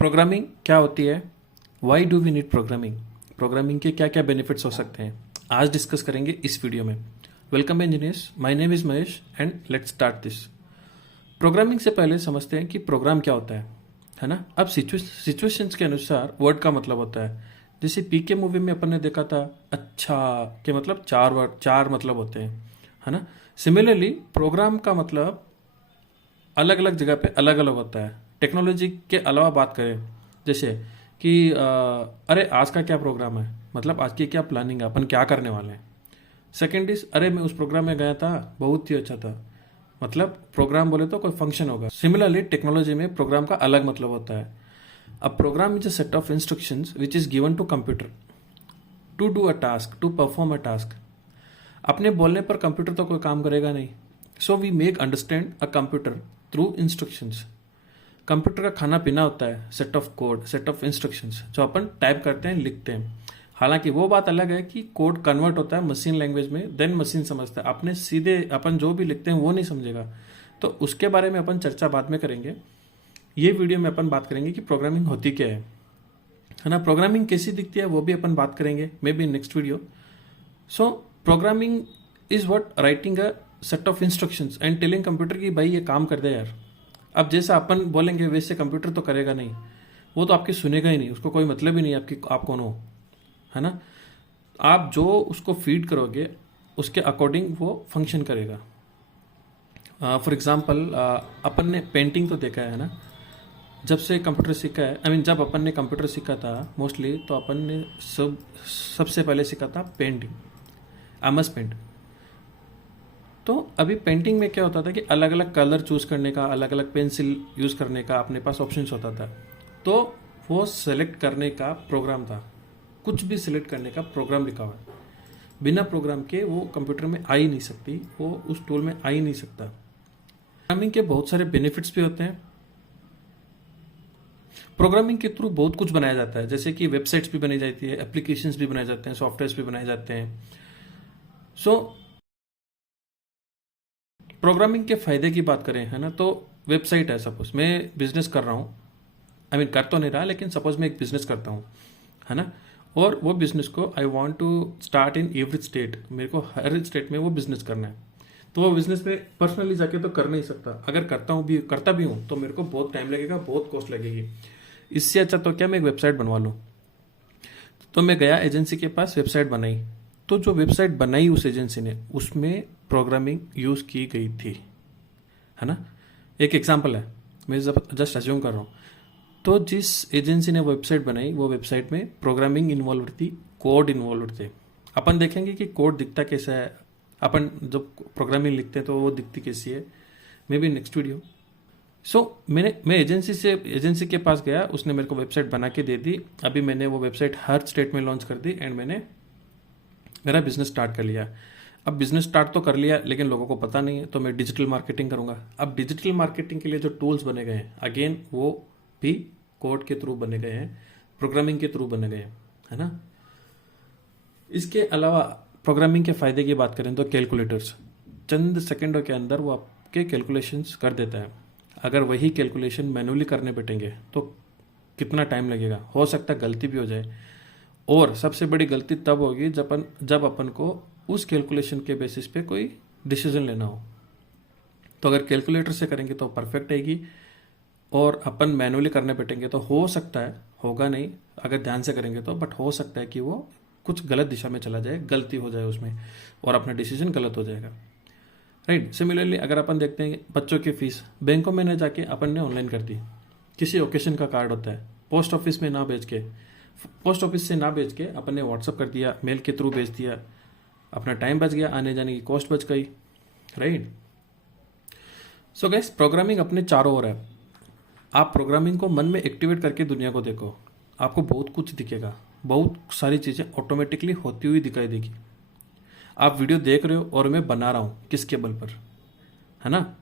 Programming क्या होती है? Why do we need programming? Programming के क्या क्या बेनिफिट्स हो सकते हैं, आज डिस्कस करेंगे इस वीडियो में। Welcome engineers, my name is Mahesh and let's start this. Programming से पहले समझते हैं कि प्रोग्राम क्या होता है ना। अब सिचुएशंस के अनुसार वर्ड का मतलब होता है। जैसे पीके मूवी में अपन ने देखा था, अच्छा के मतलब चार वर्ड, चार मतलब होते हैं, है ना। सिमिलरली प्रोग्राम का मतलब अलग अलग जगह पे अलग अलग होता है। टेक्नोलॉजी के अलावा बात करें, जैसे कि अरे आज का क्या प्रोग्राम है, मतलब आज की क्या प्लानिंग है, अपन क्या करने वाले हैं। सेकेंड इज, अरे मैं उस प्रोग्राम में गया था, बहुत ही अच्छा था, मतलब प्रोग्राम बोले तो कोई फंक्शन होगा। सिमिलरली टेक्नोलॉजी में प्रोग्राम का अलग मतलब होता है। अब program is a set of instructions which is given to computer to do a task, to perform a task. अपने बोलने पर कंप्यूटर तो कोई काम करेगा नहीं, so we make understand a computer through instructions. Computer का खाना पीना होता है set of code, set of instructions जो अपन टाइप करते हैं, लिखते हैं। हालांकि वो बात अलग है कि कोड कन्वर्ट होता है मशीन लैंग्वेज में, देन मशीन समझता है। अपने सीधे अपन जो भी लिखते हैं वो नहीं समझेगा, तो उसके बारे में अपन चर्चा बाद में करेंगे। ये वीडियो में अपन बात करेंगे कि प्रोग्रामिंग होती क्या है ना। प्रोग्रामिंग कैसी दिखती है वो भी अपन बात करेंगे, may be next video. So programming is what writing a set of instructions and telling computer कि भाई ये काम कर दे यार। अब जैसा अपन बोलेंगे वैसे कंप्यूटर तो करेगा नहीं, वो तो आपकी सुनेगा ही नहीं, उसको कोई मतलब ही नहीं आपकी आप कौन हो, है ना। आप जो उसको फीड करोगे उसके अकॉर्डिंग वो फंक्शन करेगा। फॉर एग्जांपल अपन ने पेंटिंग तो देखा है ना, जब से कंप्यूटर सीखा है, आई मीन जब अपन ने कंप्यूटर सीखा था मोस्टली, तो अपन ने सबसे पहले सीखा था पेंटिंग, एमएस पेंट। तो अभी पेंटिंग में क्या होता था कि अलग अलग कलर चूज करने का, अलग अलग पेंसिल यूज करने का अपने पास ऑप्शंस होता था। तो वो सेलेक्ट करने का प्रोग्राम था, कुछ भी सिलेक्ट करने का प्रोग्राम लिखा हुआ है। बिना प्रोग्राम के वो कंप्यूटर में आ ही नहीं सकती, वो उस टूल में आ ही नहीं सकता। प्रोग्रामिंग के बहुत सारे बेनिफिट्स भी होते हैं। प्रोग्रामिंग के थ्रू बहुत कुछ बनाया जाता है, जैसे कि वेबसाइट्स भी बनाई जाती है, एप्लीकेशंस भी बनाए जाते हैं, सॉफ्टवेयर्स भी बनाए जाते हैं। सो प्रोग्रामिंग के फायदे की बात करें, है ना, तो वेबसाइट है, सपोज मैं बिजनेस कर रहा हूँ, आई मीन कर तो नहीं रहा, लेकिन सपोज मैं एक बिजनेस करता हूँ, है ना, और वो बिजनेस को I want to start in every state, मेरे को हर स्टेट में वो बिजनेस करना है। तो वो बिजनेस में पर्सनली जाके तो कर नहीं सकता, अगर करता भी हूँ तो मेरे को बहुत टाइम लगेगा, बहुत कॉस्ट लगेगी। इससे अच्छा तो क्या मैं एक वेबसाइट बनवा लूँ। तो मैं गया एजेंसी के पास, वेबसाइट बनाई। तो जो वेबसाइट बनाई उस एजेंसी ने, उसमें प्रोग्रामिंग यूज की गई थी, है ना। एक एग्जांपल है, मैं जस्ट अज्यूम कर रहा हूँ। तो जिस एजेंसी ने वेबसाइट बनाई, वो वेबसाइट में प्रोग्रामिंग इन्वॉल्व थी, कोड इन्वॉल्व थे। अपन देखेंगे कि कोड दिखता कैसा है, अपन जब प्रोग्रामिंग लिखते हैं तो वो दिखती कैसी है, मे बी नेक्स्ट वीडियो। मैं एजेंसी के पास गया, उसने मेरे को वेबसाइट बना के दे दी। अभी मैंने वो वेबसाइट हर स्टेट में लॉन्च कर दी एंड मैंने मेरा बिजनेस स्टार्ट कर लिया। अब बिजनेस स्टार्ट तो कर लिया, लेकिन लोगों को पता नहीं है, तो मैं डिजिटल मार्केटिंग करूंगा। अब डिजिटल मार्केटिंग के लिए जो टूल्स बने गए हैं, अगेन वो भी कोड के थ्रू बने गए हैं, प्रोग्रामिंग के थ्रू बने गए हैं, है ना। इसके अलावा प्रोग्रामिंग के फायदे की बात करें तो कैलकुलेटर्स, चंद सेकंडों के अंदर वो आपके कैलकुलेशंस कर देता है। अगर वही कैलकुलेशन मैनुअली करने बैठेंगे तो कितना टाइम लगेगा, हो सकता है गलती भी हो जाए। और सबसे बड़ी गलती तब होगी जब अपन को उस कैलकुलेशन के बेसिस पे कोई डिसीजन लेना हो। तो अगर कैलकुलेटर से करेंगे तो परफेक्ट आएगी, और अपन मैनुअली करने बैठेंगे तो हो सकता है, होगा नहीं अगर ध्यान से करेंगे तो, बट हो सकता है कि वो कुछ गलत दिशा में चला जाए, गलती हो जाए उसमें, और अपना डिसीजन गलत हो जाएगा, राइट। सिमिलरली अगर अपन देखते हैं बच्चों की फीस बैंकों में न जाके अपन ने ऑनलाइन कर दी, किसी ओकेशन का कार्ड होता है, पोस्ट ऑफिस से ना भेज के अपन ने व्हाट्सअप कर दिया, मेल के थ्रू भेज दिया, अपना टाइम बच गया, आने जाने की कॉस्ट बच गई, राइट। सो गाइस, प्रोग्रामिंग अपने चारों ओर है। आप प्रोग्रामिंग को मन में एक्टिवेट करके दुनिया को देखो, आपको बहुत कुछ दिखेगा, बहुत सारी चीज़ें ऑटोमेटिकली होती हुई दिखाई देगी। आप वीडियो देख रहे हो और मैं बना रहा हूँ किसके बल पर, है ना।